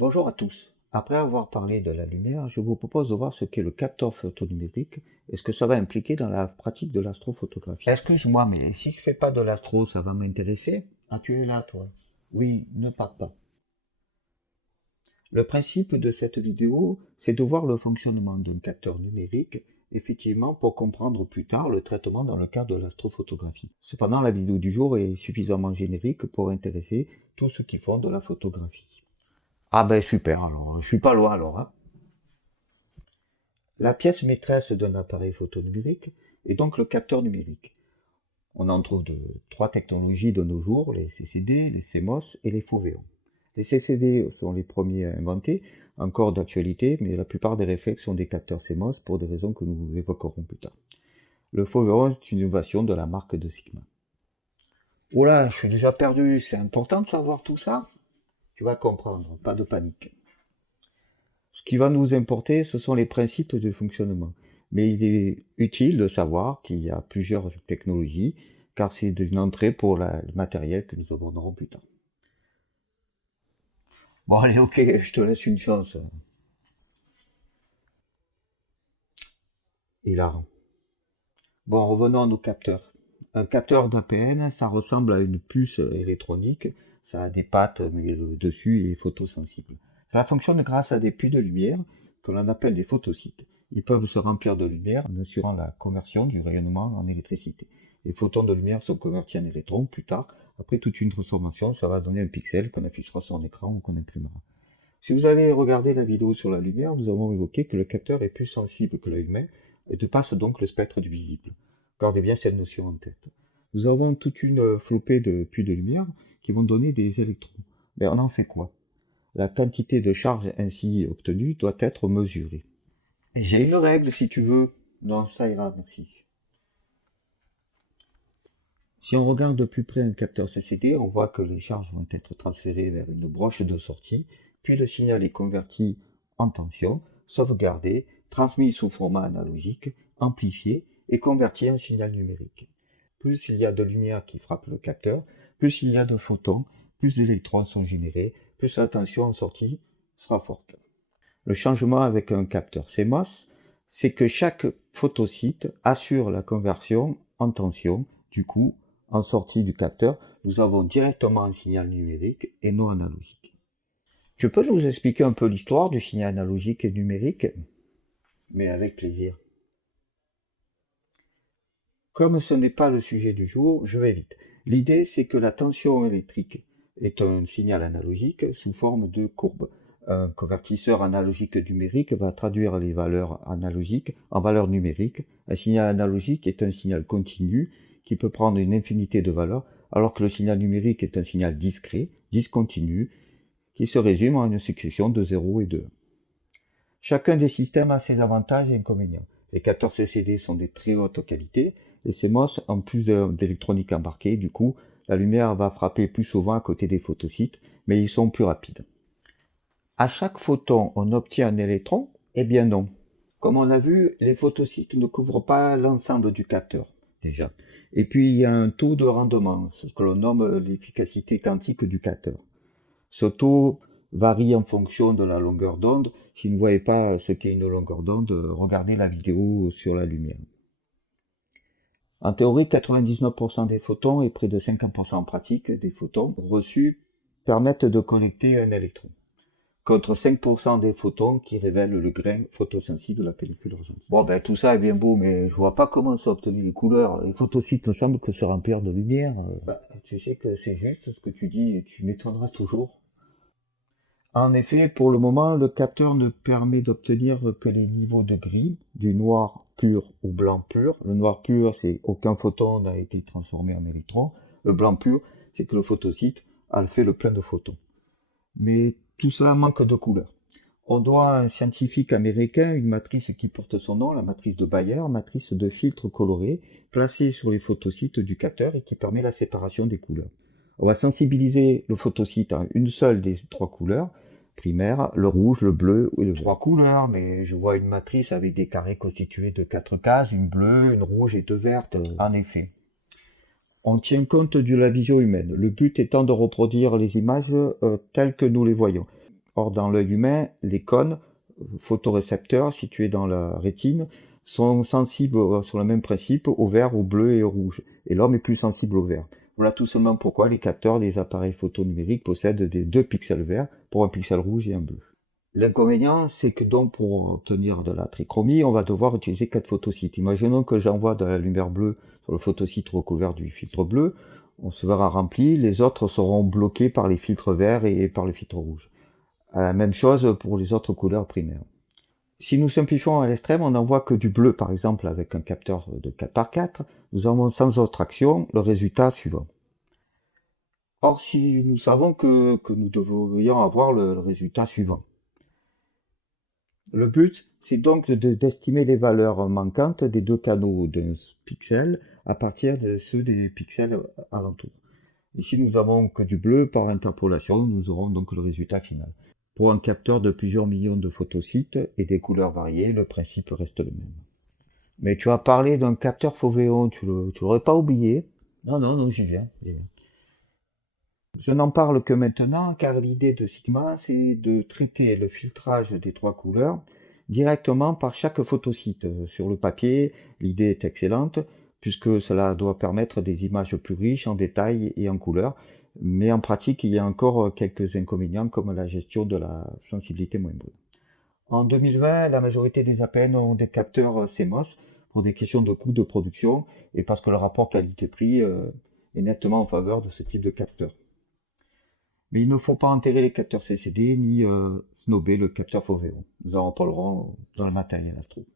Bonjour à tous. Après avoir parlé de la lumière, je vous propose de voir ce qu'est le capteur photonumérique et ce que ça va impliquer dans la pratique de l'astrophotographie. Excuse-moi, mais si je fais pas de l'astro, ça va m'intéresser? Ah, tu es là, toi. Oui, ne pars pas. Le principe de cette vidéo, c'est de voir le fonctionnement d'un capteur numérique, effectivement, pour comprendre plus tard le traitement dans le cadre de l'astrophotographie. Cependant, la vidéo du jour est suffisamment générique pour intéresser tous ceux qui font de la photographie. Ah ben super, alors je suis pas loin alors, hein. La pièce maîtresse d'un appareil photo numérique est donc le capteur numérique. On en trouve trois technologies de nos jours, les CCD, les CMOS et les Foveon. Les CCD sont les premiers inventés, encore d'actualité, mais la plupart des réflexes sont des capteurs CMOS pour des raisons que nous évoquerons plus tard. Le Foveon est une innovation de la marque de Sigma. Oula, je suis déjà perdu, c'est important de savoir tout ça? Tu vas comprendre, pas de panique. Ce qui va nous importer, ce sont les principes de fonctionnement. Mais il est utile de savoir qu'il y a plusieurs technologies, car c'est une entrée pour le matériel que nous aborderons plus tard. Bon allez, ok, je te laisse une chance. Hilarant. Bon, revenons à nos capteurs. Un capteur d'APN, ça ressemble à une puce électronique. Ça a des pattes, mais le dessus est photosensible. Ça fonctionne grâce à des puits de lumière que l'on appelle des photosites. Ils peuvent se remplir de lumière en assurant la conversion du rayonnement en électricité. Les photons de lumière sont convertis en électrons plus tard. Après toute une transformation, ça va donner un pixel qu'on affichera sur un écran ou qu'on imprimera. Si vous avez regardé la vidéo sur la lumière, nous avons évoqué que le capteur est plus sensible que l'œil humain et dépasse donc le spectre du visible. Gardez bien cette notion en tête. Nous avons toute une flopée de puits de lumière qui vont donner des électrons. Mais on en fait quoi? La quantité de charge ainsi obtenue doit être mesurée. Et j'ai une règle si tu veux. Non, ça ira, merci. Si on regarde de plus près un capteur CCD, on voit que les charges vont être transférées vers une broche de sortie, puis le signal est converti en tension, sauvegardé, transmis sous format analogique, amplifié et converti en signal numérique. Plus il y a de lumière qui frappe le capteur, plus il y a de photons, plus d'électrons sont générés, plus la tension en sortie sera forte. Le changement avec un capteur CMOS, c'est que chaque photosite assure la conversion en tension. Du coup, en sortie du capteur, nous avons directement un signal numérique et non analogique. Tu peux nous expliquer un peu l'histoire du signal analogique et numérique? Mais avec plaisir. Comme ce n'est pas le sujet du jour, je vais vite. L'idée, c'est que la tension électrique est un signal analogique sous forme de courbe. Un convertisseur analogique numérique va traduire les valeurs analogiques en valeurs numériques. Un signal analogique est un signal continu qui peut prendre une infinité de valeurs, alors que le signal numérique est un signal discret, discontinu, qui se résume en une succession de 0 et de 1. Chacun des systèmes a ses avantages et inconvénients. Les capteurs CCD sont de très haute qualité. Les CMOS ont plus d'électronique embarquée, du coup, la lumière va frapper plus souvent à côté des photosites, mais ils sont plus rapides. À chaque photon, on obtient un électron? Eh bien non. Comme on l'a vu, les photosites ne couvrent pas l'ensemble du capteur, déjà. Et puis, il y a un taux de rendement, ce que l'on nomme l'efficacité quantique du capteur. Ce taux varie en fonction de la longueur d'onde. Si vous ne voyez pas ce qu'est une longueur d'onde, regardez la vidéo sur la lumière. En théorie, 99% des photons et près de 50% en pratique des photons reçus permettent de collecter un électron, contre 5% des photons qui révèlent le grain photosensible de la pellicule argentine. Bon, ben tout ça est bien beau, mais je vois pas comment sont obtenues les couleurs. Les photosites ne semblent que se remplir de lumière. Tu sais que c'est juste ce que tu dis et tu m'étonneras toujours. En effet, pour le moment, le capteur ne permet d'obtenir que les niveaux de gris, du noir pur au blanc pur. Le noir pur, c'est aucun photon n'a été transformé en électron. Le blanc pur, c'est que le photosite a fait le plein de photons. Mais tout cela manque de couleur. On doit à un scientifique américain une matrice qui porte son nom, la matrice de Bayer, matrice de filtres colorés, placée sur les photosites du capteur et qui permet la séparation des couleurs. On va sensibiliser le photosite à une seule des trois couleurs primaires, le rouge, le bleu et le vert. Trois couleurs, mais je vois une matrice avec des carrés constitués de 4 cases, une bleue, une rouge et 2 vertes. En effet. On tient compte de la vision humaine, le but étant de reproduire les images telles que nous les voyons. Or, dans l'œil humain, les cônes photorécepteurs situés dans la rétine sont sensibles sur le même principe au vert, au bleu et au rouge. Et l'homme est plus sensible au vert. Voilà tout simplement pourquoi les capteurs des appareils photonumériques possèdent des 2 pixels verts pour un pixel rouge et un bleu. L'inconvénient, c'est que donc pour obtenir de la trichromie, on va devoir utiliser 4 photosites. Imaginons que j'envoie de la lumière bleue sur le photosite recouvert du filtre bleu, on se verra rempli, les autres seront bloqués par les filtres verts et par le filtre rouge. La même chose pour les autres couleurs primaires. Si nous simplifions à l'extrême, on n'envoie que du bleu, par exemple, avec un capteur de 4x4, nous avons sans autre action le résultat suivant. Or, si nous savons que nous devrions avoir le résultat suivant. Le but, c'est donc d'estimer les valeurs manquantes des 2 canaux d'un pixel à partir de ceux des pixels alentours. Ici, nous avons que du bleu par interpolation, nous aurons donc le résultat final. Pour un capteur de plusieurs millions de photosites et des couleurs variées, le principe reste le même. Mais tu as parlé d'un capteur Foveon, tu l'aurais pas oublié? Non, j'y viens. Je n'en parle que maintenant car l'idée de Sigma, c'est de traiter le filtrage des 3 couleurs directement par chaque photosite. Sur le papier, l'idée est excellente puisque cela doit permettre des images plus riches en détails et en couleurs. Mais en pratique, il y a encore quelques inconvénients comme la gestion de la sensibilité moins bonne. En 2020, la majorité des APN ont des capteurs CMOS pour des questions de coût de production et parce que le rapport qualité-prix est nettement en faveur de ce type de capteur. Mais il ne faut pas enterrer les capteurs CCD ni snober le capteur Foveon. Nous en reparlerons dans le matériel Astro.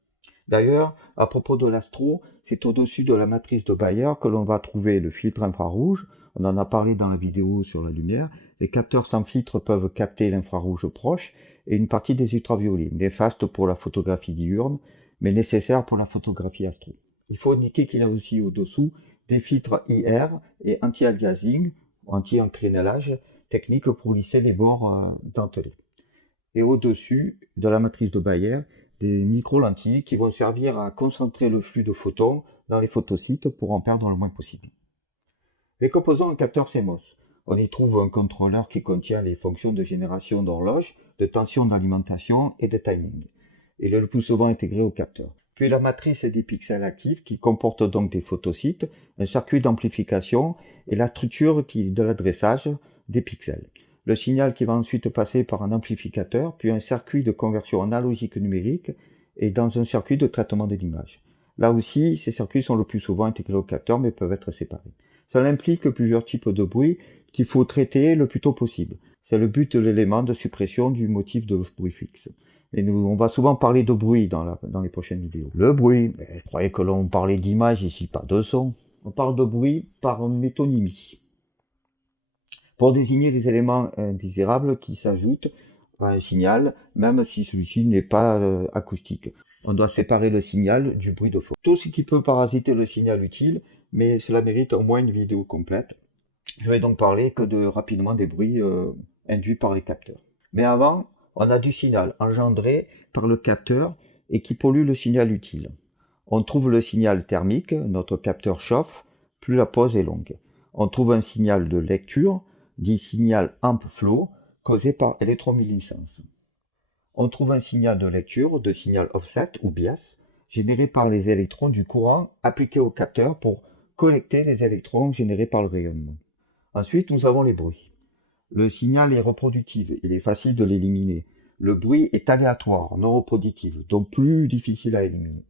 D'ailleurs, à propos de l'Astro, c'est au-dessus de la matrice de Bayer que l'on va trouver le filtre infrarouge. On en a parlé dans la vidéo sur la lumière. Les capteurs sans filtre peuvent capter l'infrarouge proche et une partie des ultraviolets, néfastes pour la photographie diurne, mais nécessaires pour la photographie astro. Il faut indiquer qu'il y a aussi au-dessous des filtres IR et anti-aliasing, anti-encrinelage, technique pour lisser les bords dentelés. Et au-dessus de la matrice de Bayer, des micro-lentilles qui vont servir à concentrer le flux de photons dans les photosites pour en perdre le moins possible. Décomposons un capteur CMOS. On y trouve un contrôleur qui contient les fonctions de génération d'horloge, de tension d'alimentation et de timing. Il est le plus souvent intégré au capteur. Puis la matrice des pixels actifs qui comporte donc des photosites, un circuit d'amplification et la structure de l'adressage des pixels. Le signal qui va ensuite passer par un amplificateur, puis un circuit de conversion analogique numérique et dans un circuit de traitement de l'image. Là aussi, ces circuits sont le plus souvent intégrés au capteur mais peuvent être séparés. Cela implique plusieurs types de bruit qu'il faut traiter le plus tôt possible. C'est le but de l'élément de suppression du motif de bruit fixe. Et on va souvent parler de bruit dans les prochaines vidéos. Le bruit, je croyais que l'on parlait d'image ici, pas de son. On parle de bruit par métonymie, pour désigner des éléments indésirables qui s'ajoutent à un signal, même si celui-ci n'est pas acoustique. On doit séparer le signal du bruit de fond. Tout ce qui peut parasiter le signal utile, mais cela mérite au moins une vidéo complète. Je vais donc parler rapidement des bruits induits par les capteurs. Mais avant, on a du signal engendré par le capteur et qui pollue le signal utile. On trouve le signal thermique, notre capteur chauffe, plus la pause est longue. On trouve un signal de lecture, dit signal amp flow, causé par électrominescence. On trouve un signal de lecture, de signal offset ou bias, généré par les électrons du courant appliqué au capteur pour collecter les électrons générés par le rayonnement. Ensuite, nous avons les bruits. Le signal est reproductif, il est facile de l'éliminer. Le bruit est aléatoire, non reproductif, donc plus difficile à éliminer.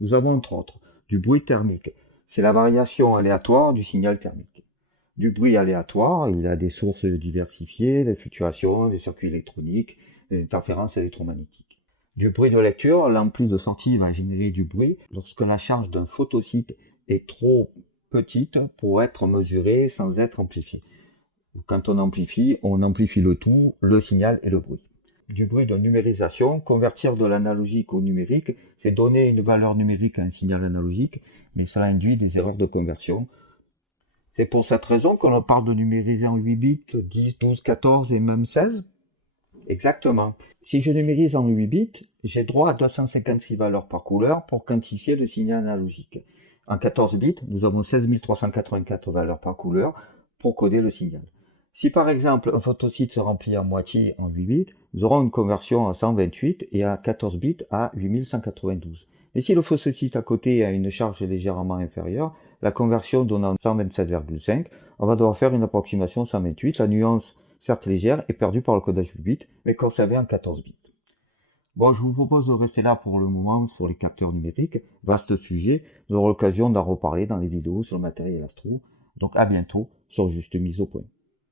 Nous avons entre autres du bruit thermique. C'est la variation aléatoire du signal thermique. Du bruit aléatoire, il a des sources diversifiées, des fluctuations, des circuits électroniques, des interférences électromagnétiques. Du bruit de lecture, l'ampli de sortie va générer du bruit lorsque la charge d'un photosite est trop petite pour être mesurée sans être amplifiée. Quand on amplifie le tout, le signal et le bruit. Du bruit de numérisation, convertir de l'analogique au numérique, c'est donner une valeur numérique à un signal analogique, mais cela induit des erreurs de conversion. C'est pour cette raison qu'on parle de numériser en 8 bits, 10, 12, 14 et même 16. Exactement. Si je numérise en 8 bits, j'ai droit à 256 valeurs par couleur pour quantifier le signal analogique. En 14 bits, nous avons 16 384 valeurs par couleur pour coder le signal. Si par exemple un photosite se remplit à moitié en 8 bits, nous aurons une conversion à 128 et à 14 bits à 8192. Et si le photosite à côté a une charge légèrement inférieure, la conversion donnant 127,5, on va devoir faire une approximation 128. La nuance, certes légère, est perdue par le codage 8 bits, mais conservée en 14 bits. Bon, je vous propose de rester là pour le moment sur les capteurs numériques. Vaste sujet. Nous aurons l'occasion d'en reparler dans les vidéos sur le matériel astro. Donc à bientôt sur Juste Mise au Point.